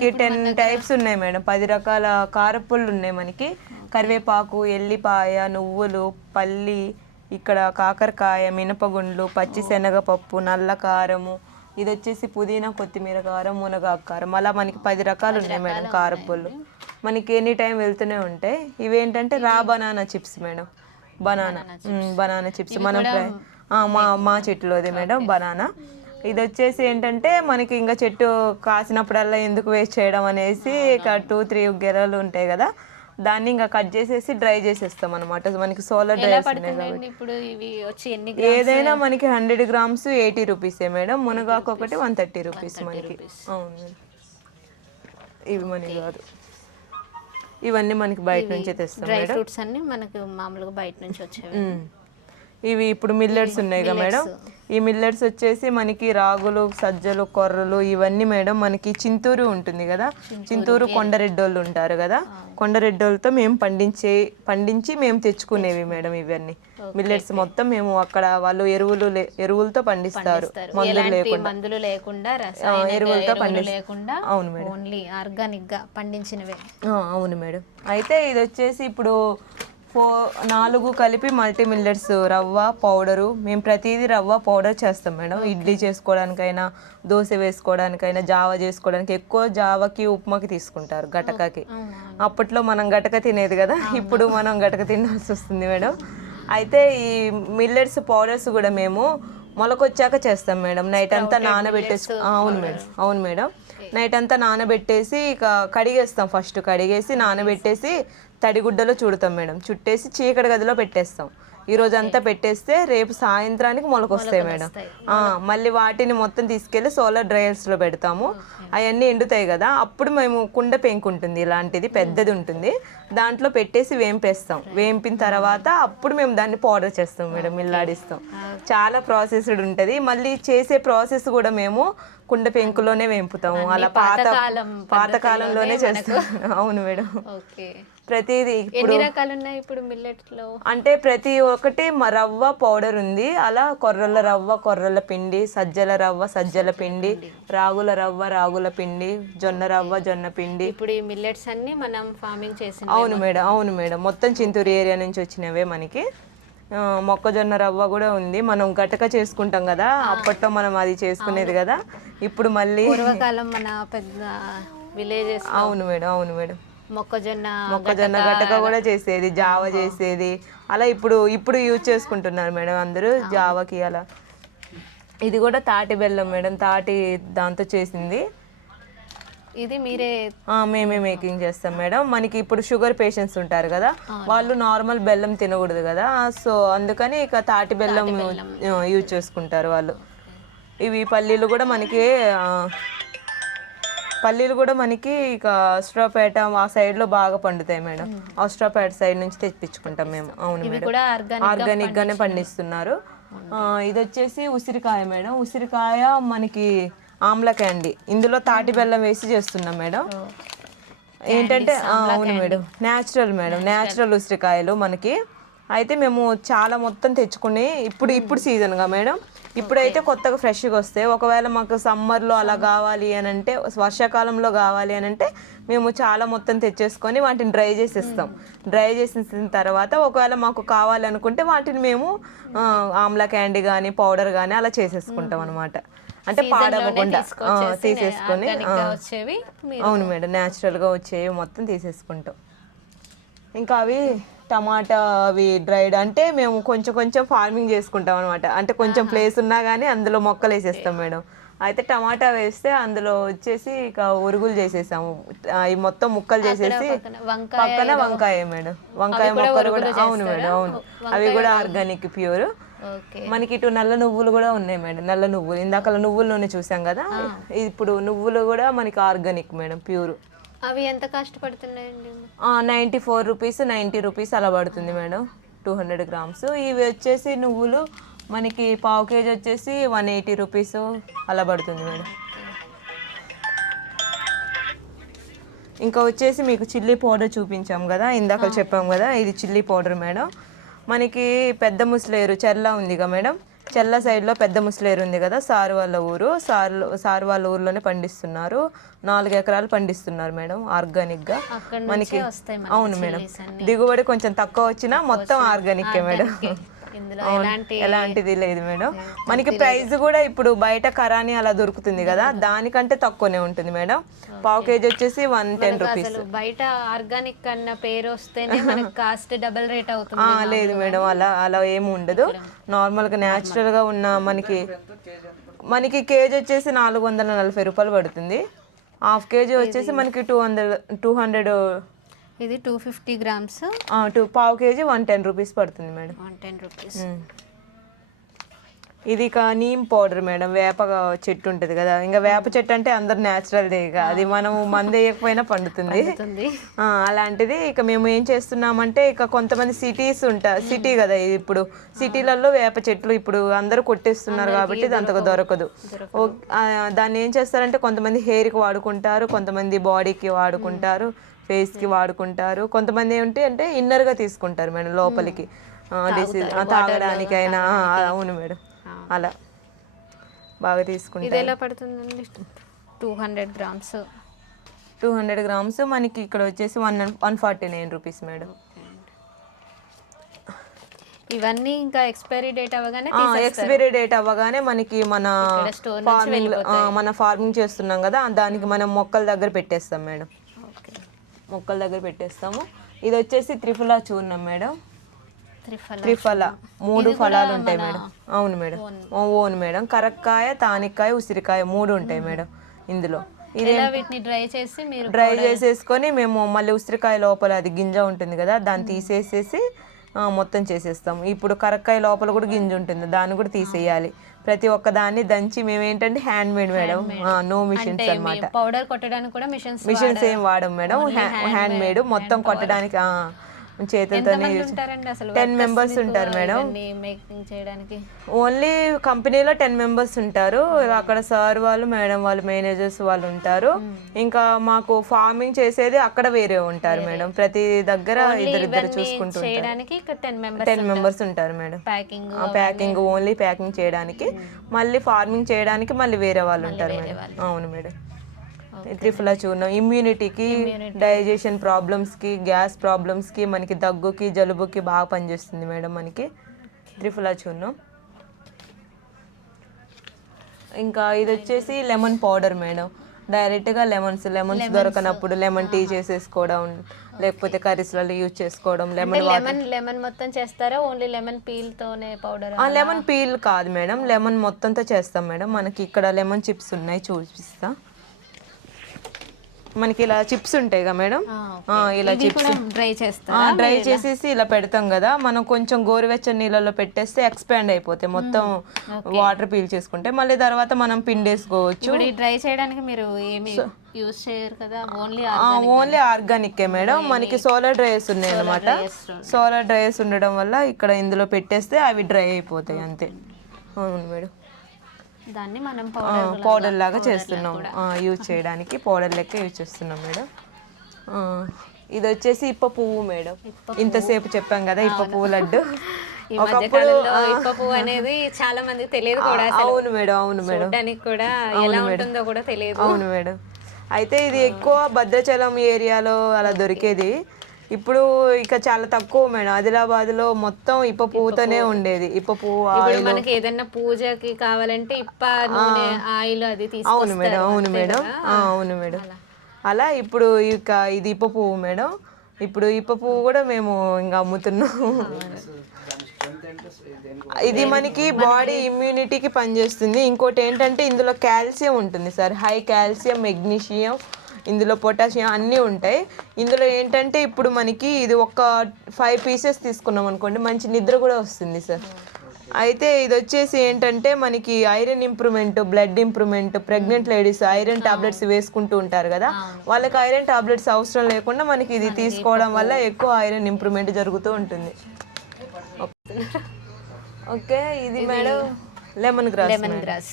మనకి 10 టైప్స్ ఉన్నాయి మేడం, 10 రకాల కారపుళ్ళు ఉన్నాయి మనకి. కరివేపాకు, ఎల్లిపాయ, నువ్వులు, పల్లి, ఇక్కడ కాకరకాయ, మినపగుండ్లు, పచ్చి శనగపప్పు, నల్ల కారము, ఇది వచ్చేసి పుదీనా, కొత్తిమీర కారం, మునగాకు కారం, అలా మనకి 10 రకాలు ఉన్నాయి మేడం కారపుళ్ళు. మనకి ఎనీ టైం వెళ్తూనే ఉంటాయి. ఇవేంటంటే రా banana chips madam, banana chips మనం మా చెట్టులోది మేడం బనానా. ఇది వచ్చేసి ఏంటంటే మనకి ఇంకా చెట్టు కాసినప్పుడల్లా ఎందుకు వేస్ట్ చేయడం అనేసి ఇక 2-3 గెలలు ఉంటాయి కదా, దాన్ని ఇంకా కట్ చేసేసి డ్రై చేసేస్తాం అనమాట. మనకి సోలార్ డ్రైస్ ఉన్నాయి కాబట్టి ఏదైనా మనకి 100 గ్రామ్స్ 80 రూపీసే మేడం. మునగాకు ఒకటి 130 రూపీస్ మనకి. అవును మేడం, ఇవి మనకి కాదు, ఇవన్నీ మనకి బయట నుంచే తెస్తాం డ్రై మేడం. ఫ్రూట్స్ అన్ని మనకు మామూలుగా బయట నుంచి వచ్చేవి. ఇవి ఇప్పుడు మిల్లెట్స్ ఉన్నాయి కదా మేడం, ఈ మిల్లెట్స్ వచ్చేసి మనకి రాగులు, సజ్జలు, కొర్రలు ఇవన్నీ మేడం. మనకి చింతూరు ఉంటుంది కదా, చింతూరు కొండరెడ్డోళ్ళు ఉంటారు కదా, కొండరెడ్డోళ్ళతో మేము పండించి మేము తెచ్చుకునేవి మేడం. ఇవన్నీ మిల్లెట్స్ మొత్తం మేము అక్కడ వాళ్ళు ఎరువులతో పండిస్తారు, మందులు లేకుండా ఎరువులతో లేకుండా. అవును మేడం, ఓన్లీ ఆర్గానిక్ గా పండించినవే. అవును మేడం. అయితే ఇది వచ్చేసి ఇప్పుడు 4 కలిపి మల్టీ మిల్లెట్స్ రవ్వ పౌడరు. మేము ప్రతిదీ రవ్వ పౌడర్ చేస్తాం మేడం. ఇడ్లీ చేసుకోవడానికైనా, దోశ వేసుకోవడానికైనా, జావ చేసుకోవడానికి. ఎక్కువ జావకి, ఉప్మాకి తీసుకుంటారు, గటకకి. అప్పట్లో మనం గటక తినేది కదా, ఇప్పుడు మనం గటక తినాల్సి వస్తుంది మేడం. అయితే ఈ మిల్లెట్స్ పౌడర్స్ కూడా మేము మొలకొచ్చాక చేస్తాం మేడం. నైట్ అంతా నానబెట్టేసి. అవును మేడం, నైట్ అంతా నానబెట్టేసి ఇక కడిగేస్తాం. ఫస్ట్ కడిగేసి నానబెట్టేసి తడిగుడ్డలో చుడతాం మేడం. చుట్టేసి చీకటి గదిలో పెట్టేస్తాం. ఈ రోజు అంతా పెట్టేస్తే రేపు సాయంత్రానికి మొలకొస్తాయి మేడం. మళ్ళీ వాటిని మొత్తం తీసుకెళ్లి సోలార్ డ్రైయర్స్లో పెడతాము. అవన్నీ ఎండుతాయి కదా, అప్పుడు మేము కుండ పెంకు ఉంటుంది, ఇలాంటిది పెద్దది ఉంటుంది, దాంట్లో పెట్టేసి వేంపేస్తాం. వేంపిన తర్వాత అప్పుడు మేము దాన్ని పౌడర్ చేస్తాం మేడం, మిల్లాడిస్తాం. చాలా ప్రాసెస్డ్ ఉంటుంది. మళ్ళీ చేసే ప్రాసెస్ కూడా మేము కుండ పెంకులోనే వేంపుతాము. అలా పాతకాలంలోనే చేస్తాం. అవును మేడం. ప్రతిదీ ఇప్పుడు ఎన్ని రకాలు ఉన్నాయి ఇప్పుడు మిల్లెట్స్ లో అంటే ప్రతి ఒక్కటి రవ్వ పౌడర్ ఉంది. అలా కొర్రల రవ్వ, కొర్రల పిండి, సజ్జల రవ్వ, సజ్జల పిండి, రాగుల రవ్వ, రాగుల పిండి, జొన్న రవ్వ, జొన్న పిండి. ఇప్పుడు ఈ మిల్లెట్స్ అన్ని మనం ఫార్మింగ్ చేసి. అవును మేడం, మొత్తం చింతూరు ఏరియా నుంచి వచ్చినవే మనకి. మొక్కజొన్న రవ్వ కూడా ఉంది. మనం గటక చేసుకుంటాం కదా, అప్పట్లో మనం అది చేసుకునేది కదా. ఇప్పుడు మళ్ళీ పూర్వకాలం మన పెద్ద విలేజెస్. అవును మేడం, మొక్కజొన్న గటక కూడా చేసేది, జావ చేసేది. అలా ఇప్పుడు యూజ్ చేసుకుంటున్నారు మేడం అందరూ జావకి. అలా ఇది కూడా తాటి బెల్లం మేడం, తాటి దాంతో చేసింది. ఇది మీరే? మేమే మేకింగ్ చేస్తాం మేడం. మనకి ఇప్పుడు షుగర్ పేషెంట్స్ ఉంటారు కదా, వాళ్ళు నార్మల్ బెల్లం తినకూడదు కదా, సో అందుకని ఇక తాటి బెల్లం యూజ్ చేసుకుంటారు వాళ్ళు. ఇవి పల్లీలు కూడా మనకి ఇక ఆస్ట్రాపేట ఆ సైడ్లో బాగా పండుతాయి మేడం. ఆస్ట్రాపేట సైడ్ నుంచి తెప్పించుకుంటాం మేము. అవును మేడం, ఆర్గానిక్ గానే పండిస్తున్నారు. ఇది వచ్చేసి ఉసిరికాయ మేడం. ఉసిరికాయ మనకి ఆమ్ల క్యాండీ, ఇందులో తాటి బెల్లం వేసి చేస్తున్నాం మేడం. ఏంటంటే అవును మేడం, న్యాచురల్ ఉసిరికాయలు మనకి. అయితే మేము చాలా మొత్తం తెచ్చుకుని ఇప్పుడు సీజన్గా మేడం, ఇప్పుడైతే కొత్తగా ఫ్రెష్గా వస్తాయి. ఒకవేళ మాకు సమ్మర్లో అలా కావాలి అని అంటే, వర్షాకాలంలో కావాలి అని అంటే మేము చాలా మొత్తం తెచ్చేసుకొని వాటిని డ్రై చేసేస్తాం. డ్రై చేసేసిన తర్వాత ఒకవేళ మాకు కావాలనుకుంటే వాటిని మేము ఆమ్లా క్యాండీ కానీ పౌడర్ కానీ అలా చేసేసుకుంటాం అనమాట. అంటే పాడవకుండా తీసేసుకొని. అవును మేడం, న్యాచురల్గా వచ్చేవి మొత్తం తీసేసుకుంటాం. ఇంకా అవి టమాటా అవి డ్రైడ్ అంటే మేము కొంచెం ఫార్మింగ్ చేసుకుంటాం అనమాట. అంటే కొంచెం ప్లేస్ ఉన్నా కానీ అందులో మొక్కలు వేసేస్తాం మేడం. అయితే టమాటా వేస్తే అందులో వచ్చేసి ఇక ఉరుగులు చేసేసాము. అవి మొత్తం ముక్కలు చేసేసి పక్కన వంకాయ మేడం, వంకాయ మొక్కలు కూడా. అవును మేడం, అవును, అవి కూడా ఆర్గానిక్ ప్యూర్. మనకి ఇటు నల్ల నువ్వులు కూడా ఉన్నాయి మేడం. నల్ల నువ్వులు ఇందాక నువ్వుల నూనె చూసాం కదా, ఇప్పుడు నువ్వులు కూడా మనకి ఆర్గానిక్ మేడం, ప్యూర్. అవి ఎంత కాస్ట్ పడుతున్నాయండి? 94 రూపీస్, 90 రూపీస్ అలా పడుతుంది మేడం, 200 గ్రామ్స్. ఇవి వచ్చేసి నువ్వులు మనకి పావు కేజీ వచ్చేసి 180 రూపీస్ అలా పడుతుంది మేడం. ఇంకా వచ్చేసి మీకు చిల్లీ పౌడర్ చూపించాం కదా, ఇందాక చెప్పాం కదా, ఇది చిల్లీ పౌడర్ మేడం. మనకి పెద్ద ముసలేరు చెర్లా ఉందిగా మేడం, చెల్ల సైడ్లో పెద్ద ముస్లేరు ఉంది కదా, సార్ వాళ్ళ ఊరు. సార్ వాళ్ళ ఊర్లోనే పండిస్తున్నారు. 4 ఎకరాలు పండిస్తున్నారు మేడం ఆర్గానిక్గా మనకి. అవును మేడం, దిగుబడి కొంచెం తక్కువ వచ్చినా మొత్తం ఆర్గానిక్కే మేడం. ఎలాంటిది లేదు మేడం. మనకి ప్రైస్ కూడా ఇప్పుడు బయట కరాని అలా దొరుకుతుంది కదా, దానికంటే తక్కువనే ఉంటుంది మేడం. పావు కేజీ వచ్చేసి 110 రూపీస్. బయట ఆర్గానిక్ అన్న పేరు వస్తేనే మనకి కాస్ట్ డబుల్ రేట్ అవుతుంది. లేదు మేడం, అలా ఏమి ఉండదు. నార్మల్గా న్యాచురల్గా ఉన్న మనకి కేజీ వచ్చేసి 440 రూపాయలు పడుతుంది. హాఫ్ కేజీ వచ్చేసి మనకి 200. ఇది 250 గ్రామ్స్. పావు కేజీ 110 రూపీస్ పడుతుంది మేడం. 110 రూపీస్. ఇది ఇక నీమ్ పౌడర్ మేడం. వేప చెట్టు ఉంటుంది కదా, ఇంకా వేప చెట్టు అంటే అందరు న్యాచురల్దే, ఇక అది మనం మందు వేయకపోయినా పండుతుంది. అలాంటిది ఇక మేము ఏం చేస్తున్నామంటే, ఇక కొంతమంది సిటీ కదా ఇది, ఇప్పుడు సిటీలలో వేప చెట్లు ఇప్పుడు అందరూ కొట్టేస్తున్నారు కాబట్టి ఇది అంతగా దొరకదు. దాన్ని ఏం చేస్తారంటే కొంతమంది హెయిర్కి వాడుకుంటారు, కొంతమంది బాడీకి వాడుకుంటారు, ఫేస్కి వాడుకుంటారు, కొంతమంది ఏంటి అంటే ఇన్నర్గా తీసుకుంటారు మేడం లోపలికి డిసీజ్ తాగడానికైనా. అవును మేడం, అలా బాగా తీసుకుంటారు. ఇది ఎలా పడుతుందండి? 200 గ్రామ్స్. 200 గ్రామ్స్ మనకి ఇక్కడ వచ్చేసి 149 రూపీస్ మేడం. ఇవన్నీ ఇంకా ఎక్స్పైరీ డేట్ అవ్వగానే మనకి మన ఫార్మింగ్ చేస్తున్నాం కదా, దానికి మనం మొక్కల దగ్గర పెట్టేస్తాం మేడం. మొక్కల దగ్గర పెట్టేస్తాము. ఇది వచ్చేసి త్రిఫలా చూర్ణం మేడం. త్రిఫల 3 ఫలాలు ఉంటాయి మేడం. అవును మేడం, ఓన్ మేడం. కరక్కాయ, తానిక్కాయ, ఉసిరికాయ 3 ఉంటాయి మేడం ఇందులో. డ్రై చేసేసుకొని మేము మళ్ళీ ఉసిరికాయ లోపల అది గింజ ఉంటుంది కదా, దాన్ని తీసేసేసి మొత్తం చేసేస్తాము. ఇప్పుడు కరక్కాయ లోపల కూడా గింజ ఉంటుంది, దాన్ని కూడా తీసేయాలి. ప్రతి ఒక్క దాన్ని దంచి మేము ఏంటంటే hand made madam, no machines అన్నమాట. పౌడర్ కొట్టడానికి కూడా మిషన్స్ ఏం వాడం మేడం, హ్యాండ్ మేడ్. మొత్తం కొట్టడానికి చేతులతోనే. 10 మెంబర్స్ ఉంటారు మేడం. ఓన్లీ కంపెనీలో 10 మెంబర్స్ ఉంటారు. అక్కడ సార్ వాళ్ళు, మేడం వాళ్ళు, మేనేజర్స్ వాళ్ళు ఉంటారు. ఇంకా మాకు ఫార్మింగ్ చేసేది అక్కడ వేరే ఉంటారు మేడం. ప్రతి దగ్గర ఇద్దరు చూసుకుంటూ 10 మెంబర్స్ ఉంటారు మేడం. ప్యాకింగ్ ఓన్లీ ప్యాకింగ్ చేయడానికి, మళ్ళీ ఫార్మింగ్ చేయడానికి మళ్ళీ వేరే వాళ్ళు ఉంటారు మేడం. అవును మేడం. త్రిఫలా చూర్ణం ఇమ్యూనిటీకి, డైజెషన్ ప్రాబ్లమ్స్కి, గ్యాస్ ప్రాబ్లమ్స్కి, మనకి దగ్గుకి, జలుబుకి బాగా పనిచేస్తుంది మేడం మనకి త్రిఫలా చూర్ణం. ఇంకా ఇది వచ్చేసి లెమన్ పౌడర్ మేడం. డైరెక్ట్గా లెమన్స్ దొరకనప్పుడు లెమన్ టీ చేసేసుకోవడం, లేకపోతే కర్రీస్లలో యూజ్ చేసుకోవడం. లెమన్ మొత్తం చేస్తారా? ఓన్లీ లెమన్ పీల్ తోనే పౌడర్? లెమన్ పీల్ కాదు మేడం, లెమన్ మొత్తంతో చేస్తాం మేడం. మనకి ఇక్కడ లెమన్ చిప్స్ ఉన్నాయి, చూపిస్తా. మనకి ఇలా చిప్స్ ఉంటాయి కదా మేడం, ఇలా చిప్స్ డ్రై చేసేసి ఇలా పెడతాం కదా. మనం కొంచెం గోరువెచ్చని నీళ్ళలో పెట్టేస్తే ఎక్స్పాండ్ అయిపోతాయి మొత్తం, వాటర్ పీల్ చేసుకుంటే మళ్ళీ తర్వాత మనం పిండేసుకోవచ్చు. డ్రై చేయడానికి మీరు ఏమి యూస్ చేయరు కదా, ఓన్లీ ఆర్గానిక్ మేడం. మనకి సోలార్ డ్రైయర్స్ ఉన్నాయి అన్నమాట. సోలార్ డ్రైయర్స్ ఉండడం వల్ల ఇక్కడ ఇందులో పెట్టేస్తే అవి డ్రై అయిపోతాయి అంతే. అవును మేడం, దాన్ని మనం పౌడర్ లాగా చేస్తున్నాం, యూజ్ చేయడానికి పౌడర్ లెక్క యూజ్ చేస్తున్నాం మేడం. ఇది వచ్చేసి ఇప్ప పువ్వు మేడం. ఇంతసేపు చెప్పాం కదా ఇప్ప పువ్వు లడ్డు. ఒకప్పుడు ఇప్ప పువ్వు అనేది చాలా మందికి తెలియదు కూడా. అవును మేడం, అవును మేడం, కూడా ఎలా ఉంటుందో కూడా తెలియదు. అవును మేడం. అయితే ఇది ఎక్కువ భద్రాచలం ఏరియాలో అలా దొరికేది. ఇప్పుడు ఇక చాలా తక్కువ మేడం. ఆదిలాబాద్ లో మొత్తం ఇప్ప పువ్వుతోనే ఉండేది. ఇప్ప పువ్వు మనకి ఏదైనా పూజకి కావాలంటే ఇప్ప నూనె, ఆయిల్ అది తీసుకొస్తారు. అవును మేడం, అవును మేడం, అవును మేడం. అలా ఇప్పుడు ఇక ఇది ఇప్ప పువ్వు మేడం. ఇప్పుడు ఇప్ప పువ్వు కూడా మేము ఇంకా అమ్ముతున్నాము. ఇది మనకి బాడీ ఇమ్యూనిటీకి పనిచేస్తుంది. ఇంకోటి ఏంటంటే ఇందులో కాల్షియం ఉంటుంది సార్, హై కాల్షియం, మెగ్నీషియం, ఇందులో పొటాషియం అన్నీ ఉంటాయి. ఇందులో ఏంటంటే ఇప్పుడు మనకి ఇది ఒక 5 పీసెస్ తీసుకున్నాం అనుకోండి, మంచి నిద్ర కూడా వస్తుంది సార్. అయితే ఇది వచ్చేసి ఏంటంటే మనకి iron improvement, blood improvement, pregnant ladies iron tablets వేసుకుంటూ ఉంటారు కదా, వాళ్ళకి ఐరన్ టాబ్లెట్స్ అవసరం లేకుండా మనకి ఇది తీసుకోవడం వల్ల ఎక్కువ ఐరన్ ఇంప్రూవ్మెంట్ జరుగుతూ ఉంటుంది. ఓకే, ఇది మేడం లెమన్ గ్రాస్,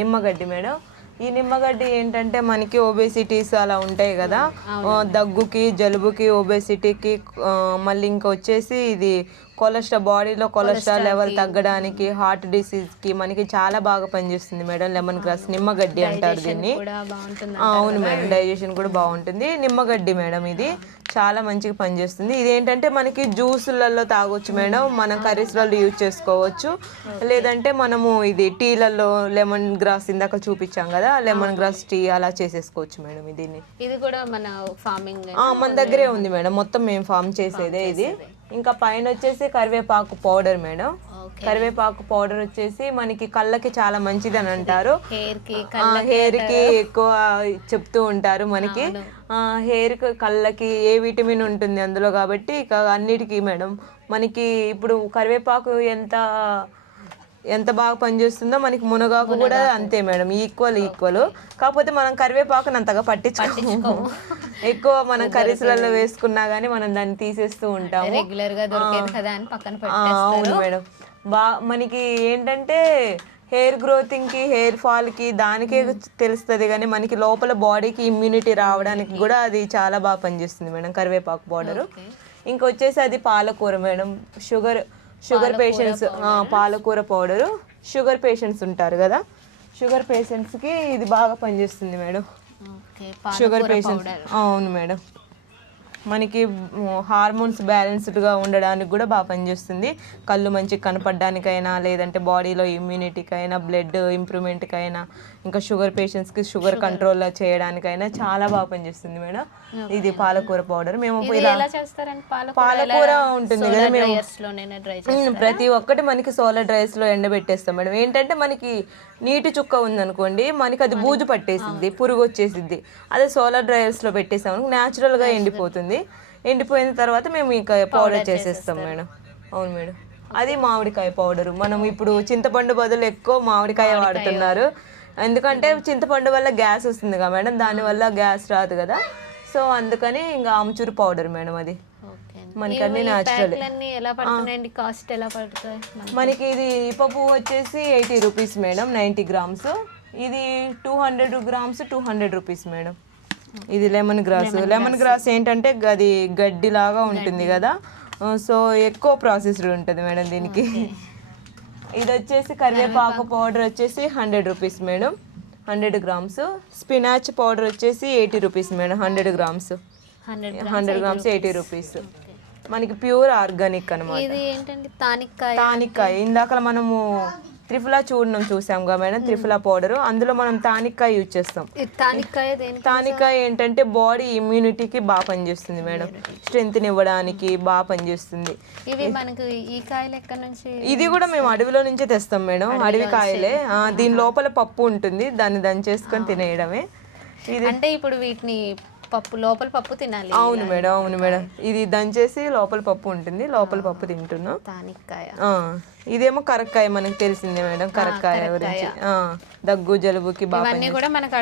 నిమ్మగడ్డి మేడం. ఈ నిమ్మగడ్డి ఏంటంటే మనకి ఒబేసిటీస్ అలా ఉంటాయి కదా, దగ్గుకి, జలుబుకి, ఒబేసిటీకి, మళ్ళీ ఇంకా వచ్చేసి ఇది బాడీలో కొలెస్ట్రాల్ లెవెల్ తగ్గడానికి, హార్ట్ డిసీజ్కి మనకి చాలా బాగా పనిచేస్తుంది మేడం లెమన్ గ్రాస్. నిమ్మగడ్డి అంటారు దీన్ని. అవును మేడం, డైజెషన్ కూడా బాగుంటుంది. నిమ్మగడ్డి మేడం ఇది చాలా మంచిగా పనిచేస్తుంది. ఇదేంటంటే మనకి జ్యూసులలో తాగొచ్చు మేడం, మనం కర్రీస్లలో యూజ్ చేసుకోవచ్చు, లేదంటే మనము ఇది టీలలో లెమన్ గ్రాస్ ఇందాక చూపించాం కదా, లెమన్ గ్రాస్ టీ అలా చేసేసుకోవచ్చు మేడం. దీన్ని ఇది కూడా మన ఫార్మింగ్ మన దగ్గరే ఉంది మేడం, మొత్తం మేము ఫార్మ్ చేసేదే ఇది. ఇంకా పైన వచ్చేసి కరివేపాకు పౌడర్ మేడం. కరివేపాకు పౌడర్ వచ్చేసి మనకి కళ్ళకి చాలా మంచిది అని అంటారు, హెయిర్ కి ఎక్కువ చెప్తూ ఉంటారు మనకి. హెయిర్ కి, కళ్ళకి ఏ విటమిన్ ఉంటుంది అందులో, కాబట్టి ఇక అన్నిటికీ మేడం మనకి ఇప్పుడు కరివేపాకు ఎంత బాగా పనిచేస్తుందో మనకి మునగాకు కూడా అంతే మేడం, ఈక్వల్. కాకపోతే మనం కరివేపాకుని అంతగా పట్టించుకోము, ఎక్కువ మనం కర్రీస్లలో వేసుకున్నా గానీ మనం దాన్ని తీసేస్తూ ఉంటాము. రెగ్యులర్ గా దొరికేది కదా అని పక్కన అవును మేడం. మనకి ఏంటంటే హెయిర్ గ్రోతింగ్ కి, హెయిర్ ఫాల్ కి దానికే తెలుస్తుంది, కానీ మనకి లోపల బాడీకి ఇమ్యూనిటీ రావడానికి కూడా అది చాలా బాగా పనిచేస్తుంది మేడం కరివేపాకు పౌడరు. ఇంకొచ్చేసి అది పాలకూర మేడం, షుగర్ పేషెంట్స్, పాలకూర పౌడరు. షుగర్ పేషెంట్స్ ఉంటారు కదా, షుగర్ పేషెంట్స్కి ఇది బాగా పనిచేస్తుంది మేడం. షుగర్ పేషెంట్స్, అవును మేడం. మనకి హార్మోన్స్ బ్యాలెన్స్డ్గా ఉండడానికి కూడా బాగా పనిచేస్తుంది. కళ్ళు మంచిగా కనపడడానికైనా, లేదంటే బాడీలో ఇమ్యూనిటీకైనా, బ్లడ్ ఇంప్రూవ్మెంట్కైనా, ఇంకా షుగర్ పేషెంట్స్కి షుగర్ కంట్రోల్ చేయడానికైనా చాలా బాగా పనిచేస్తుంది మేడం ఇది పాలకూర పౌడర్. మేము పాలకూర ఉంటుంది కదా, మేము ప్రతి ఒక్కటి మనకి సోలార్ డ్రైస్లో ఎండబెట్టేస్తాం మేడం. ఏంటంటే మనకి నీటి చుక్క ఉందనుకోండి, మనకి అది బూజు పట్టేసిద్ది, పురుగు వచ్చేసిద్ది. అదే సోలార్ డ్రైస్లో పెట్టేసాము న్యాచురల్గా ఎండిపోతుంది. ఎండిపోయిన తర్వాత మేము ఇంకా పౌడర్ చేసేస్తాం మేడం. అవును మేడం. అది మామిడికాయ పౌడరు. మనం ఇప్పుడు చింతపండు బదులు ఎక్కువ మామిడికాయ వాడుతున్నారు, ఎందుకంటే చింతపండు వల్ల గ్యాస్ వస్తుంది కదా మేడం, దానివల్ల గ్యాస్ రాదు కదా, సో అందుకని ఇంకా ఆమ్చూరు పౌడర్ మేడం. అది మనకి అన్ని న్యాచురల్. మనకి ఇది పప్పు వచ్చేసి 80 రూపీస్ మేడం, 90 గ్రామ్స్. ఇది 200 గ్రామ్స్ 200 రూపీస్ మేడం. ఇది లెమన్ గ్రాస్ ఏంటంటే అది గడ్డిలాగా ఉంటుంది కదా, సో ఎక్కువ ప్రాసెస్డ్ ఉంటుంది మేడం దీనికి. ఇది వచ్చేసి కరివేపాకు పౌడర్ వచ్చేసి 100 rupees madam, 100 grams. Spinach powder వచ్చేసి 80 rupees madam, 100 grams. 100 grams 80 rupees. మనకి ప్యూర్ ఆర్గానిక్ అనమాట. తానిక్కాయ ఇందాక మనము త్రిఫలా చూర్ణం చూసాం కదా మేడం, త్రిఫలా పౌడర్, అందులో మనం తానిక్కాయ యూజ్ చేస్తాం. తానిక్కాయ ఏంటంటే బాడీ ఇమ్యూనిటీకి బాగా పనిచేస్తుంది మేడం, స్ట్రెంత్ ఇవ్వడానికి బాగా పనిచేస్తుంది. ఇది కూడా మేము అడవిలో నుంచే తెస్తాం మేడం, అడవి కాయలే. దీని లోపల పప్పు ఉంటుంది, దాన్ని దంచేసుకొని తినేయడమే. ఇది అంటే ఇప్పుడు వీటిని లోపల పప్పు తినాలి. అవును మేడం. ఇది దంచేసి లోపల పప్పు ఉంటుంది, లోపల పప్పు తింటున్నాం. ఇదేమో కరక్కాయ, మనకు తెలిసిందే మేడం కరక్కాయ గురించి. దగ్గు జలుబుకి బాగా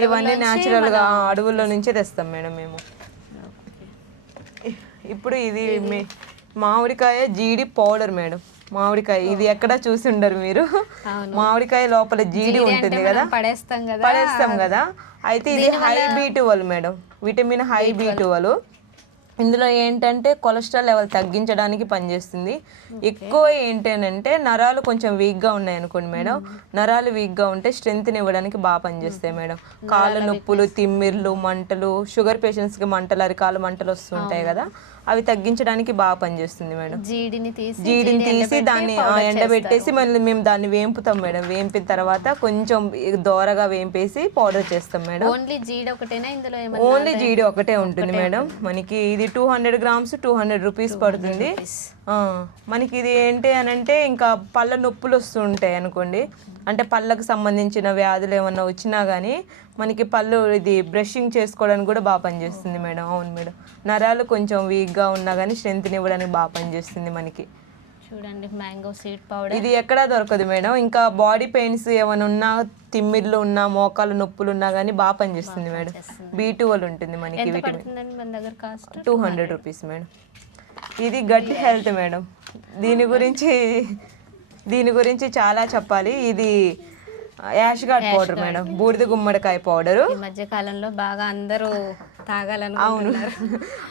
ఇవన్నీ న్యాచురల్ గా అడవుల్లో నుంచే తెస్తాం మేడం మేము. ఇప్పుడు ఇది మామిడికాయ జీడి పౌడర్ మేడం. మామిడికాయ ఇది ఎక్కడ చూసి ఉండరు మీరు, మామిడికాయ లోపల జీడి ఉంటుంది కదా, పడేస్తాం కదా. అయితే ఇది high B12 madam, vitamin high B12. ఇందులో ఏంటంటే కొలెస్ట్రాల్ లెవెల్ తగ్గించడానికి పనిచేస్తుంది. ఎక్కువ ఏంటంటే నరాలు కొంచెం వీక్గా ఉన్నాయనుకోండి మేడం, నరాలు వీక్గా ఉంటే స్ట్రెంత్ని ఇవ్వడానికి బాగా పనిచేస్తాయి మేడం. కాళ్ళ నొప్పులు, తిమ్మిర్లు, మంటలు, షుగర్ పేషెంట్స్కి మంటలు, అరికాలు మంటలు వస్తుంటాయి కదా, అవి తగ్గించడానికి బాగా పనిచేస్తుంది మేడం. జీడిని తీసి దాన్ని ఎండబెట్టేసి మళ్ళీ మేము దాన్ని వేంపుతాం మేడం. వేంపిన తర్వాత కొంచెం దోరగా వేంపేసి పౌడర్ చేస్తాం మేడం. ఓన్లీ జీడి ఒకటే ఉంటుంది మేడం. మనకి ఇది 200 గ్రామ్స్ 200 రూపీస్ పడుతుంది. మనకి ఇది ఏంటి అని అంటే ఇంకా పళ్ళ నొప్పులు వస్తుంటాయి అనుకోండి, అంటే పళ్ళకు సంబంధించిన వ్యాధులు ఏమన్నా వచ్చినా కానీ మనకి పళ్ళు ఇది బ్రషింగ్ చేసుకోవడానికి కూడా బాగా పనిచేస్తుంది మేడం. అవును మేడం. నరాలు కొంచెం వీక్గా ఉన్నా కానీ స్ట్రెంత్ని ఇవ్వడానికి బాగా పనిచేస్తుంది మనకి. చూడండి మ్యాంగో సీడ్ పౌడర్. ఇది ఎక్కడా దొరకదు మేడం. ఇంకా బాడీ పెయిన్స్ ఏమైనా ఉన్నా, తిమ్మిర్లు ఉన్నా, మోకాలు నొప్పులు ఉన్నా కానీ బాగా పనిచేస్తుంది మేడం. B12 ఉంటుంది మనకి, విటమిన్. 200 rupees madam. ఇది గట్ హెల్త్ మేడం. దీని గురించి చాలా చెప్పాలి. ఇది యాష్ గార్డ్ పౌడర్ మేడం, బూడిద గుమ్మడికాయ పౌడరు. ఈ మధ్య కాలంలో బాగా అందరూ తాగాలని. అవును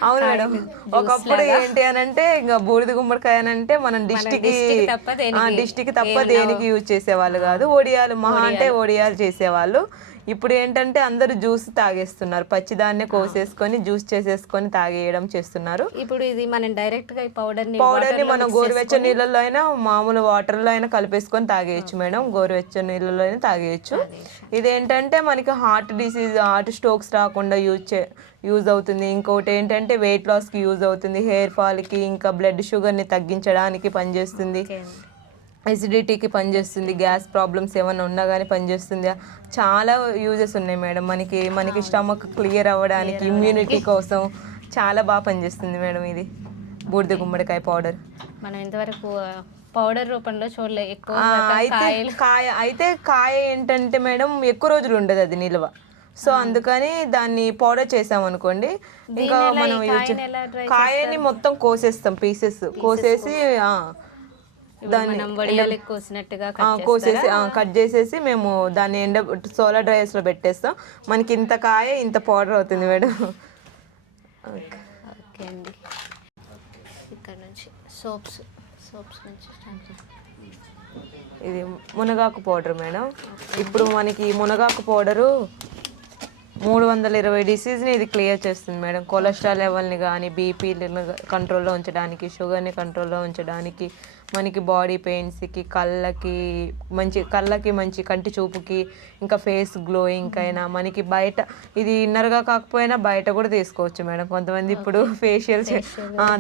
అవును మేడం. ఒకప్పుడు ఏంటి అని అంటే ఇంకా బూడిద గుమ్మడికాయ అని అంటే మనం డిస్టిక్ తప్ప దేనికి యూజ్ చేసేవాళ్ళు కాదు. ఒడియాలు మహా అంటే ఒడియాలు చేసేవాళ్ళు. ఇప్పుడు ఏంటంటే అందరూ జ్యూస్ తాగేస్తున్నారు, పచ్చిదాన్నే కోసేసుకొని జ్యూస్ చేసేసుకొని తాగేయడం చేస్తున్నారు. ఇప్పుడు ఇది మనం డైరెక్ట్ గా పౌడర్ ని మనం గోరువెచ్చని నీళ్ళలో అయినా మామూలు వాటర్ లో అయినా కలిపేసుకొని తాగేయచ్చు మేడం, గోరువెచ్చని నీళ్ళలో అయినా తాగేయచ్చు. ఇదేంటంటే మనకి హార్ట్ డిసీజ్, హార్ట్ స్ట్రోక్స్ రాకుండా యూజ్ అవుతుంది. ఇంకోటి ఏంటంటే వెయిట్ లాస్ కి యూజ్ అవుతుంది, హెయిర్ ఫాల్ కి, ఇంకా బ్లడ్ షుగర్ ని తగ్గించడానికి పనిచేస్తుంది, ఎసిడిటీకి పనిచేస్తుంది, గ్యాస్ ప్రాబ్లమ్స్ ఏమైనా ఉన్నా కానీ పనిచేస్తుంది. చాలా యూజెస్ ఉన్నాయి మేడం. మనకి స్టమక్ క్లియర్ అవ్వడానికి, ఇమ్యూనిటీ కోసం చాలా బాగా పనిచేస్తుంది మేడం ఇది బూడిద గుమ్మడికాయ పౌడర్. మనం ఇంతవరకు పౌడర్ రూపంలో చూడలే ఎక్కువ. అయితే కాయ ఏంటంటే మేడం ఎక్కువ రోజులు ఉండదు అది నిల్వ, సో అందుకని దాన్ని పౌడర్ చేసాం అనుకోండి, ఇంకా మనం కాయని మొత్తం కోసేస్తాం, పీసెస్ కోసేసి దాన్ని కోసేసి కట్ చేసేసి మేము దాన్ని సోలార్ డ్రైయర్స్ లో పెట్టేస్తాం. మనకి ఇంత కాయ ఇంత పౌడర్ అవుతుంది మేడం. ఓకే అండి. ఇక్కడ నుంచి సోప్స్ నుంచి ఇది మునగాకు పౌడర్ మేడం. ఇప్పుడు మనకి మునగాకు పౌడరు 320 డిసీజ్ని ఇది క్లియర్ చేస్తుంది మేడం. కొలెస్ట్రాల్ లెవెల్ని కానీ, బీపీని కంట్రోల్లో ఉంచడానికి, షుగర్ని కంట్రోల్లో ఉంచడానికి, మనకి బాడీ పెయిన్స్కి, కళ్ళకి మంచి కంటి చూపుకి, ఇంకా ఫేస్ గ్లోయింగ్ అయినా, మనకి బయట ఇది ఇన్నర్గా కాకపోయినా బయట కూడా తీసుకోవచ్చు మేడం. కొంతమంది ఇప్పుడు ఫేషియల్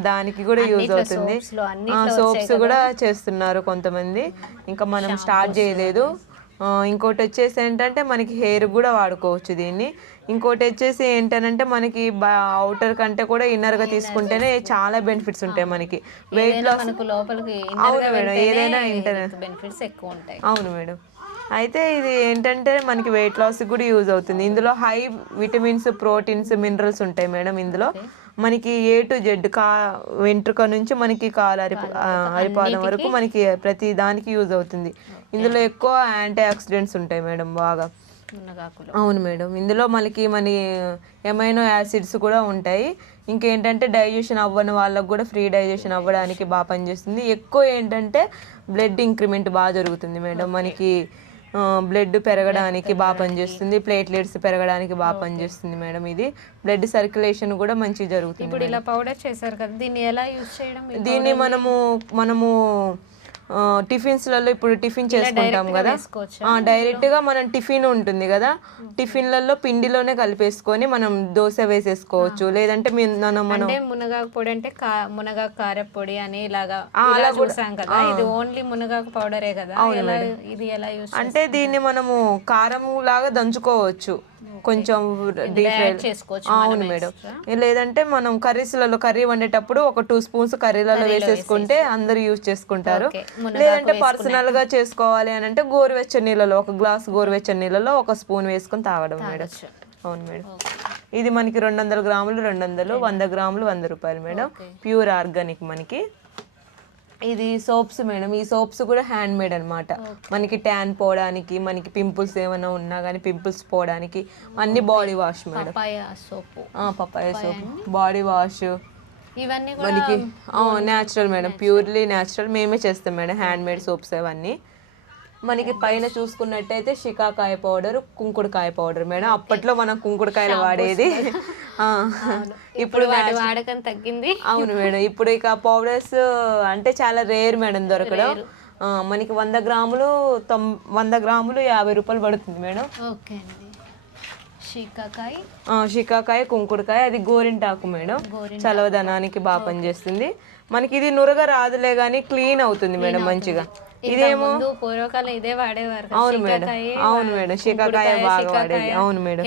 దానికి కూడా యూజ్ అవుతుంది. సోప్స్ కూడా చేస్తున్నారు కొంతమంది, ఇంకా మనం స్టార్ట్ చేయలేదు. ఇంకోటి వచ్చేసి ఏంటంటే మనకి హెయిర్ కూడా వాడుకోవచ్చు దీన్ని. ఇంకోటి వచ్చేసి ఏంటంటే మనకి అవుటర్ కంటే కూడా ఇన్నర్గా తీసుకుంటేనే చాలా బెనిఫిట్స్ ఉంటాయి మనకి. వెయిట్ లాస్ అవును మేడం, ఏదైనా బెనిఫిట్స్ ఎక్కువ ఉంటాయి. అవును మేడం. అయితే ఇది ఏంటంటే మనకి వెయిట్ లాస్కి కూడా యూజ్ అవుతుంది. ఇందులో హై విటమిన్స్, ప్రోటీన్స్, మినరల్స్ ఉంటాయి మేడం. ఇందులో మనకి A to Z వెంట్రుక నుంచి మనకి అరిపాదం వరకు మనకి ప్రతి దానికి యూజ్ అవుతుంది. ఇందులో ఎక్కువ యాంటీ ఆక్సిడెంట్స్ ఉంటాయి మేడం బాగా. అవును మేడం. ఇందులో మన ఎమైనో యాసిడ్స్ కూడా ఉంటాయి. ఇంకేంటంటే డైజెషన్ అవ్వని వాళ్ళకు కూడా ఫ్రీ డైజెషన్ అవ్వడానికి బాగా పనిచేస్తుంది. ఎక్కువ ఏంటంటే బ్లడ్ ఇంక్రిమెంట్ బాగా జరుగుతుంది మేడం. మనకి బ్లడ్ పెరగడానికి బాగా పనిచేస్తుంది, ప్లేట్లెట్స్ పెరగడానికి బాగా పనిచేస్తుంది మేడం. ఇది బ్లడ్ సర్క్యులేషన్ కూడా మంచిగా జరుగుతుంది. ఇప్పుడు ఇలా పౌడర్ చేశారు కదా, దీన్ని ఎలా యూజ్ చేయడం? దీన్ని మనము టిఫిన్స్లలో ఇప్పుడు టిఫిన్ చేసుకుంటాం కదా, డైరెక్ట్గా మనం టిఫిన్ ఉంటుంది కదా, టిఫిన్లలో పిండిలోనే కలిపేసుకొని మనం దోశ వేసేసుకోవచ్చు. లేదంటే మునగాకు పొడి అంటే మునగాకు కారపొడి అని ఇలాగా చూసాం కదా, ఇది ఓన్లీ మునగాకు పౌడరే కదా, ఇది ఎలా యూజ్ అంటే దీన్ని మనము కారం లాగా దంచుకోవచ్చు, కొంచెం డీప్ ఫ్రై చేసుకోవచ్చు. అవును మేడం. లేదంటే మనం కర్రీ వండేటప్పుడు ఒక 2 స్పూన్స్ కర్రీలలో వేసేసుకుంటే అందరూ యూజ్ చేసుకుంటారు. లేదంటే పర్సనల్ గా చేసుకోవాలి అని అంటే గోరువెచ్చని నీళ్ళలో, ఒక గ్లాస్ గోరువెచ్చని నీళ్ళలో 1 స్పూన్ వేసుకొని తాగడం మేడం. అవును మేడం. ఇది మనకి 200 గ్రాములు 200, 100 గ్రాములు 100 రూపాయలు మేడం. Pure organic. మనకి ఇది సోప్స్ మేడం. ఈ సోప్స్ కూడా హ్యాండ్ మేడ్ అనమాట. మనకి ట్యాన్ పోవడానికి, మనకి పింపుల్స్ ఏమైనా ఉన్నా కానీ పింపుల్స్ పోవడానికి అన్ని body wash madam. Papaya soap, body wash ఇవన్నీ మనకి న్యాచురల్ మేడం, ప్యూర్లీ న్యాచురల్. మేమే చేస్తాం మేడం హ్యాండ్ మేడ్ సోప్స్ అవన్నీ. మనకి పైన చూసుకున్నట్టయితే షికాకాయ పౌడర్, కుంకుడుకాయ పౌడర్ మేడం. అప్పట్లో మనం కుంకుడుకాయలు వాడేది, ఇప్పుడు వాడకం తగ్గింది. అవును మేడం. ఇప్పుడు ఇక పౌడర్స్ అంటే చాలా రేర్ మేడం దొరకడం. మనకి 100 గ్రాములు 50 రూపాయలు పడుతుంది మేడం. షికాకాయ, కుంకుడుకాయ, అది గోరింటాకు మేడం. చలవదనానికి బాగా పనిచేస్తుంది. మనకి ఇది నురగ రాదులే గానీ క్లీన్ అవుతుంది మేడం మంచిగా. ఇదేమో పూర్వకాలం ఇదే వాడేవారు. అవును మేడం. అవును మేడం. షికాకాయ బాగా వాడేది. అవును మేడం.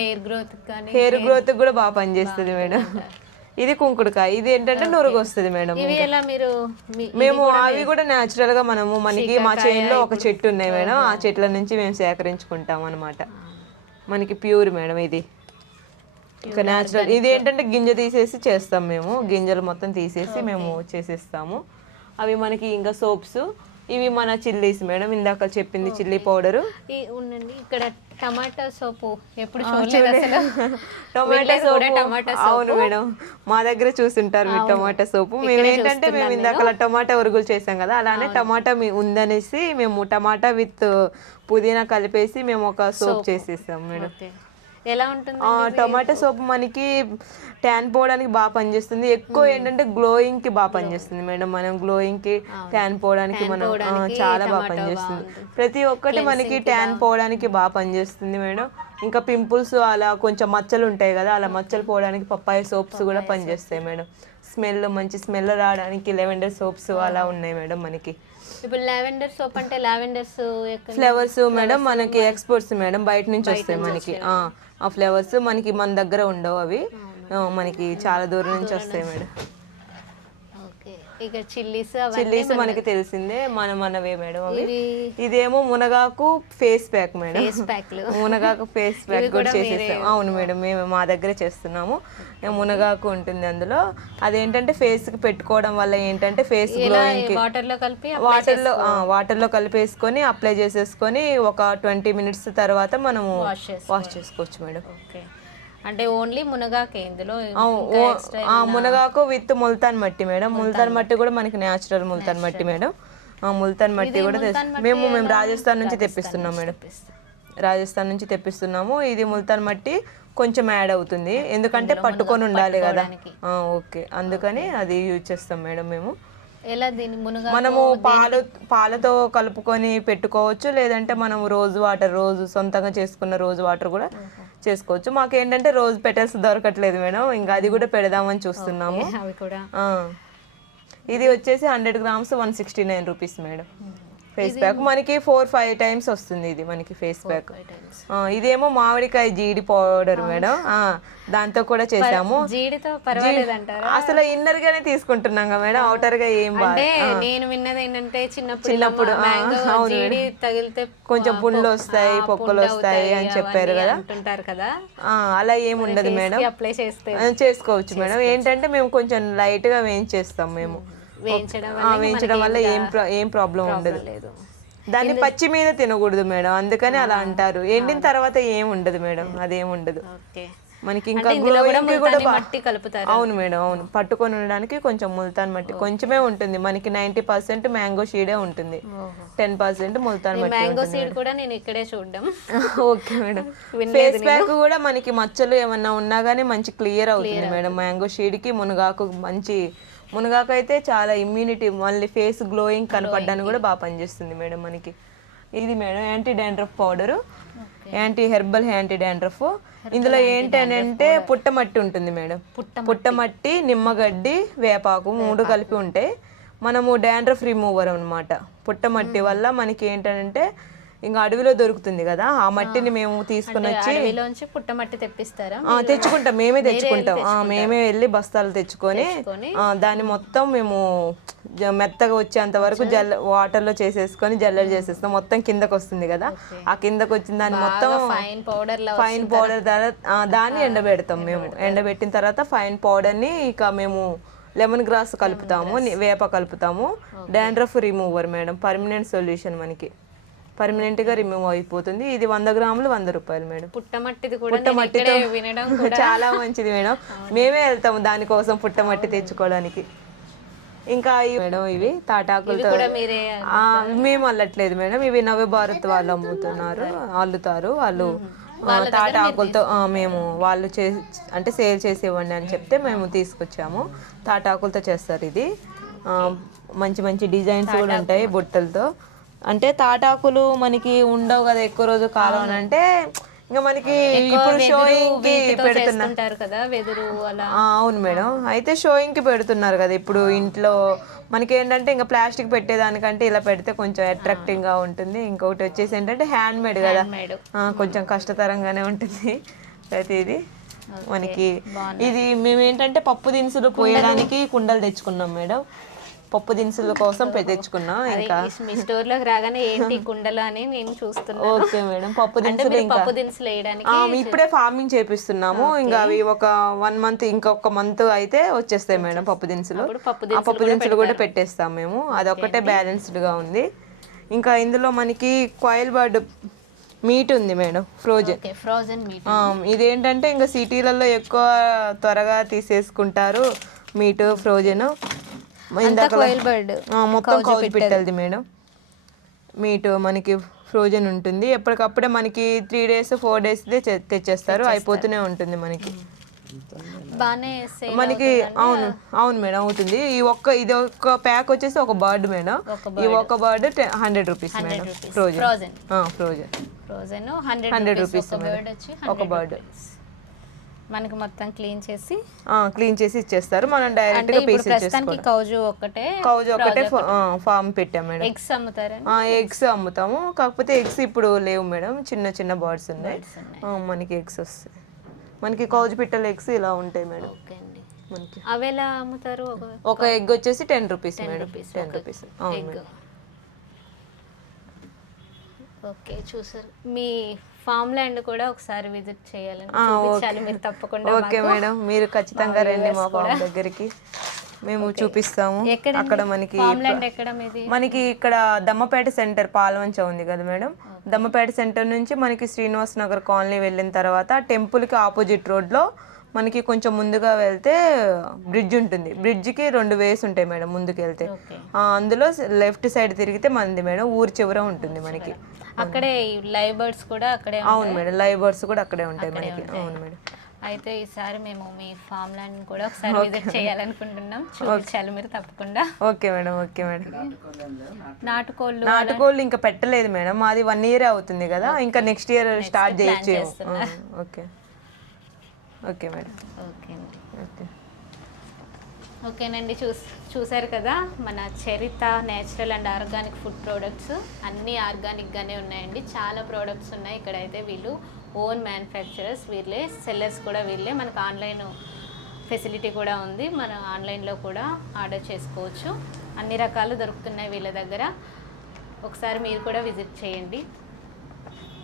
హెయిర్ గ్రోత్ కూడా బాగా పనిచేస్తుంది మేడం. ఇది కుంకుడుకాయ. ఇది ఏంటంటే నురుగు వస్తుంది మేడం. మేము అవి కూడా న్యాచురల్ గా మనకి మా చేనులో ఒక చెట్టు ఉన్నాయి మేడం, ఆ చెట్ల నుంచి మేము సేకరించుకుంటాం అనమాట. మనకి ప్యూర్ మేడం ఇది. ఇంకా న్యాచురల్. ఇది ఏంటంటే గింజ తీసేసి చేస్తాం మేము, గింజలు మొత్తం తీసేసి మేము చేసేస్తాము. అవి మనకి ఇంకా ఇవి మన చిల్లీస్ మేడం, ఇందాక చెప్పింది చిల్లీ పౌడరు. ఉండండి ఇక్కడ టమాటా సోపు ఎప్పుడు చూడలేదు అసలు. టొమాటో సోపు అవును మేడం, మా దగ్గర చూస్తుంటారు మీరు టమాటా సోపు. మేము ఏంటంటే మేము ఇందాక టమాటా ఉరుగులు చేసాం కదా, అలానే టమాటా ఉందనేసి మేము టమాటా విత్ పుదీనా కలిపేసి మేము ఒక సోప్ చేసేసాం మేడం. ఎలా ఉంటుంది? టమాటా సోప్ మనకి ట్యాన్ పోవడానికి బాగా పనిచేస్తుంది. ఎక్కువ ఏంటంటే గ్లోయింగ్ కి బాగా పనిచేస్తుంది మేడం. మనం గ్లోయింగ్ కి ట్యాన్ పోవడానికి మనం చాలా బాగా పనిచేస్తుంది. ప్రతి ఒక్కటి మనకి ట్యాన్ పోవడానికి బాగా పనిచేస్తుంది మేడం. ఇంకా పింపుల్స్ అలా కొంచెం మచ్చలు ఉంటాయి కదా, అలా మచ్చలు పోవడానికి పప్పాయ సోప్స్ కూడా పనిచేస్తాయి మేడం. స్మెల్ మంచి స్మెల్ రావడానికి లెవెండర్ సోప్స్ అలా ఉన్నాయి మేడం మనకి. ఇప్పుడు లావెండర్ సోప్ అంటే లావెండర్స్ ఫ్లేవర్స్ మేడం మనకి ఎక్స్పోర్ట్స్ మేడం, బయట నుంచి వస్తాయి మనకి. ఆ ఫ్లేవర్స్ మనకి మన దగ్గర ఉండవు, అవి మనకి చాలా దూరం నుంచి వస్తాయి మేడం. ఇక చిల్లీస్ మనకి తెలిసిందే మనవే మేడం అవి. ఇదేమో మునగాకు ఫేస్ ప్యాక్ మేడం, మునగాకు ఫేస్ ప్యాక్ కూడా చేసేస్తాం. అవును మేడం, మేము మా దగ్గర చేస్తున్నాము. మునగాకు ఉంటుంది అందులో. అదేంటంటే ఫేస్ కి పెట్టుకోవడం వల్ల ఏంటంటే ఫేస్ గ్లోయింగ్ కి వాటర్లో కలిపేసుకొని అప్లై చేసేసుకొని ఒక 20 minutes తర్వాత మనము వాష్ చేసుకోవచ్చు మేడం. అంటే ఓన్లీ మునగాకు ఇందులో మునగాకు విత్ ముల్తాన్ మట్టి మేడం. ముల్తాన్ మట్టి కూడా మనకి న్యాచురల్ ముల్తాన్ మట్టి మేడం. ముల్తాన్ మట్టి కూడా మేము రాజస్థాన్ నుంచి తెప్పిస్తున్నాం మేడం, రాజస్థాన్ నుంచి తెప్పిస్తున్నాము. ఇది ముల్తాన్ మట్టి కొంచెం యాడ్ అవుతుంది, ఎందుకంటే పట్టుకొని ఉండాలి కదా. ఓకే, అందుకని అది యూజ్ చేస్తాం మేడం మేము. మనము పాలతో కలుపుకొని పెట్టుకోవచ్చు, లేదంటే మనం రోజు సొంతంగా చేసుకున్న రోజు వాటర్ కూడా చేసుకోవచ్చు. మాకేంటంటే రోజ్ పెటల్స్ దొరకట్లేదు మేడం, ఇంకా అది కూడా పెడదామని చూస్తున్నాము. ఇది వచ్చేసి 100 grams 169 rupees madam. Face pack మనకి 4-5 times వస్తుంది ఇది మనకి ఫేస్ ప్యాక్. ఇదేమో మామిడికాయ జీడి పౌడర్ మేడం, దాంతో కూడా చేసాము. అసలు ఇన్నర్ గానే తీసుకుంటున్నాం కదా మేడం, అవుటర్ గా ఏం నేను విన్నది ఏంటంటే చిన్నప్పుడు జీడి తగిలితే కొంచెం పుండ్లు వస్తాయి, పొక్కులు వస్తాయి అని చెప్పారు కదా, అలా ఏం ఉండదు మేడం, చేసుకోవచ్చు మేడం. ఏంటంటే మేము కొంచెం లైట్ గా వేయించేస్తాం మేము, వేయించడం వల్ల ఏం ప్రాబ్లం ఉండదు. దాన్ని పచ్చి మీద తినకూడదు మేడం, అందుకని అలా అంటారు. ఎండిన తర్వాత ఏం ఉండదు మేడం, అదేం ఉండదు మనకి. ఇంకా అవును మేడం, అవును. పట్టుకొని ఉండడానికి కొంచెం ముల్తాన్ మట్టి కొంచెమే ఉంటుంది మనకి. 90% మ్యాంగో షీడే ఉంటుంది, 10% ముల్తాన్ మట్టి. Okay madam. ఫేస్ ప్యాక్ కూడా మనకి మచ్చలు ఏమన్నా ఉన్నా గానీ మంచి క్లియర్ అవుతుంది మేడం. మ్యాంగో షీడ్ కి మునగాకు మునగాకు అయితే చాలా ఇమ్యూనిటీ, మళ్ళీ ఫేస్ గ్లోయింగ్ కనపడడానికి కూడా బాగా పనిచేస్తుంది మేడం మనకి. ఇది madam anti dandruff powder, herbal anti dandruff. ఇందులో ఏంటంటే పుట్టమట్టి ఉంటుంది మేడం, పుట్టమట్టి, నిమ్మగడ్డి, వేపాకు 3 కలిపి ఉంటాయి. మనము డాండ్రఫ్ రిమూవర్ అనమాట. పుట్టమట్టి వల్ల మనకి ఏంటంటే ఇంకా అడవిలో దొరుకుతుంది కదా, ఆ మట్టిని మేము తీసుకుని వచ్చి పుట్టమట్టి తెప్పిస్తారా? తెచ్చుకుంటాం, మేమే తెచ్చుకుంటాం. మేమే వెళ్ళి బస్తాలు తెచ్చుకొని దాన్ని మొత్తం మేము మెత్తగా వచ్చేంత వరకు వాటర్ లో చేసేసుకొని జల్లెడ చేసేస్తాం. మొత్తం కిందకు వస్తుంది కదా, ఆ కిందకు వచ్చిన దాన్ని మొత్తం ఫైన్ పౌడర్ దాన్ని ఎండబెడతాం మేము. ఎండబెట్టిన తర్వాత ఫైన్ పౌడర్ ని ఇక మేము లెమన్ గ్రాస్ కలుపుతాము, వేప కలుపుతాము. Dandruff remover madam, permanent solution మనకి, పర్మనెంట్ గా రిమూవ్ అయిపోతుంది. ఇది 100 grams 100 rupees మేడం. పుట్టమట్టితో చాలా మంచిది మేడం, మేమే వెళ్తాము దానికోసం పుట్టమట్టి తెచ్చుకోవడానికి. ఇంకా మేడం ఇవి తాటాకులతో మేము అల్లట్లేదు మేడం, ఇవి నవభారత్ వాళ్ళు అల్లుతారు వాళ్ళు. తాటాకులతో మేము వాళ్ళు అంటే సేల్ చేసేవ్వండి అని చెప్తే మేము తీసుకొచ్చాము. తాటాకులతో చేస్తారు ఇది. మంచి మంచి డిజైన్స్ కూడా ఉంటాయి బుట్టలతో. అంటే తాటాకులు మనకి ఉండవు కదా ఎక్కువ రోజు కాలం అని అంటే, ఇంకా మనకి ఇప్పుడు షోయింగ్ కి పెడుతున్నారు కదా వెదురు అలా. అవును మేడం, అయితే షోయింగ్ కి పెడుతున్నారు కదా ఇప్పుడు ఇంట్లో. మనకి ఏంటంటే ఇంకా ప్లాస్టిక్ పెట్టేదానికంటే ఇలా పెడితే కొంచెం అట్రాక్టింగ్ గా ఉంటుంది. ఇంకొకటి వచ్చేసి ఏంటంటే హ్యాండ్ మేడ్ కదా, కొంచెం కష్టతరంగానే ఉంటుంది ప్రతిదీ మనకి. ఇది మేము ఏంటంటే పప్పు దినుసులు పోయడానికి కుండలు తెచ్చుకున్నాం మేడం. పప్పు దినుసుల కోసం తెచ్చుకున్నా. ఇంకా మీ స్టోర్ లోకి రాగానే ఏంటి కుండలు అని నేను చూస్తున్నాను. ఓకే మేడం, పప్పు దినుసులు ఇంకా పప్పు దినుసులు వేయడానికి ఇప్పుడే ఫార్మింగ్ చేపిస్తున్నాము. ఇంకా అవి ఒక 1 మంత్ ఇంకొక మంత్ అయితే వచ్చేస్తాయి మేడం పప్పు దినుసులు. ఆ పప్పు దినుసులు కూడా పెట్టేస్తాం మేము. అదొక్కటే బ్యాలెన్స్డ్ గా ఉంది. ఇంకా ఇందులో మనకి కాయిల్ బర్డ్ మీట్ ఉంది మేడం, ఫ్రోజన్ మీట్. ఇదేంటంటే ఇంకా సిటీలలో ఎక్కువ త్వరగా తీసేసుకుంటారు మీట్ ఫ్రోజన్. మొత్తం కౌజు పెట్టేది మేడం. మీట్ మనకి ఫ్రోజన్ ఉంటుంది. ఎప్పటికప్పుడే మనకి 3 days 4 days తెచ్చేస్తారు, అయిపోతూనే ఉంటుంది మనకి. మనకి అవును మేడం అవుతుంది. ఇది ఒక ప్యాక్ వచ్చేసి ఒక బర్డ్ మేడం. ఈ ఒక bird 100 rupees madam. Frozen 100 rupees ఒక బర్డ్. మనకి మొత్తం క్లీన్ చేసి ఇచ్చేస్తారు. మనం డైరెక్ట్ గా పీస్ ఇచ్చేస్తాం. కౌజు ఒకటే ఫామ్ పెట్టాం మేడం. ఎగ్స్ అమ్ముతారా? ఎగ్స్ అమ్ముతాము, కాకపోతే ఎగ్స్ ఇప్పుడు లేవు మేడం. చిన్న చిన్న బర్డ్స్ ఉన్నాయి. మనకి ఎగ్స్ వస్తాయి. మనకి కౌజు పిట్టల ఎగ్స్ ఇలా ఉంటాయి మేడం. మనకి అవి ఎలా అమ్ముతారు? ఒక ఎగ్ వచ్చేసి 10 రూపీస్ మేడం. 10 రూపీస్. ఓకే, చూసారు. మీ ఫామ్ ల్యాండ్ కూడా ఒకసారి విజిట్ చేయాలని మీరు తప్పకుండా. ఓకే మేడం, మీరు ఖచ్చితంగా రండి మా ఫామ్ దగ్గరికి, మేము చూపిస్తాము. అక్కడ మనకి ఇక్కడ దమ్మపేట సెంటర్ పాల్వంచ ఉంది కదా మేడం. దమ్మపేట సెంటర్ నుంచి మనకి శ్రీనివాస్ నగర్ కాలనీ వెళ్ళిన తర్వాత టెంపుల్కి ఆపోజిట్ రోడ్లో మనకి కొంచెం ముందుగా వెళ్తే బ్రిడ్జ్ ఉంటుంది. బ్రిడ్జ్కి 2 వేస్ ఉంటాయి మేడం ముందుకు వెళ్తే. అందులో లెఫ్ట్ సైడ్ తిరిగితే మంది మేడం, ఊరి చివర ఉంటుంది మనకి. అక్కడే లైవ్ బర్డ్స్ కూడా అక్కడే. అవును మేడం, లైవ్ బర్డ్స్ కూడా అక్కడే ఉంటాయి మనకి. అవును మేడం. అయితే ఈసారి మేము మీ ఫామ్ ల్యాండ్ కూడా ఒకసారి విజిట్ చేయాలనుకుంటున్నాం, చూపించాలి మీరు తప్పకుండా. Okay madam, okay madam. నాటుకోళ్ళు ఇంకా పెట్టలేదు మేడం, మాది 1 year అవుతుంది కదా, ఇంకా నెక్స్ట్ ఇయర్ స్టార్ట్ చేయొచ్చు. Okay okay madam. ఓకేనండి, చూసారు కదా మన Charitha natural and organic food products. అన్నీ ఆర్గానిక్గానే ఉన్నాయండి. చాలా ప్రోడక్ట్స్ ఉన్నాయి ఇక్కడైతే. వీళ్ళు ఓన్ మ్యానుఫ్యాక్చరర్స్, వీళ్ళే సెల్లర్స్ కూడా వీళ్ళే. మనకు ఆన్లైన్ ఫెసిలిటీ కూడా ఉంది, మనం ఆన్లైన్లో కూడా ఆర్డర్ చేసుకోవచ్చు. అన్ని రకాలు దొరుకుతున్నాయి వీళ్ళ దగ్గర. ఒకసారి మీరు కూడా విజిట్ చేయండి.